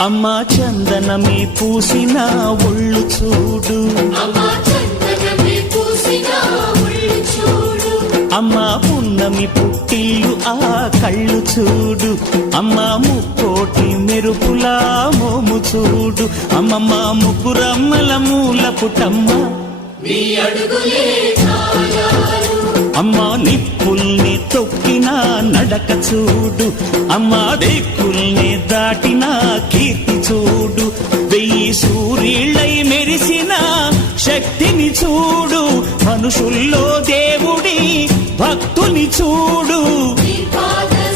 అమ్మా చందనమే పూసిన ఒళ్ళు చూడు, అమ్మా పున్నమి పుట్టిల్లు ఆ కళ్ళు చూడు, అమ్మా ముక్కోటి మెరుపులా మోము చూడు, అమ్మమ్మ ముగ్గురమ్మల మూల పుటమ్మ అమ్మా నిప్పుల్ని తొక్కిన నడక చూడు, అమ్మా దిక్కుల్ని దాటిన కీర్తి చూడు, 1000 సూర్యుళ్ళై మెరిసిన శక్తిని చూడు, మనుషుల్లో దేవుడి భక్తుని చూడు.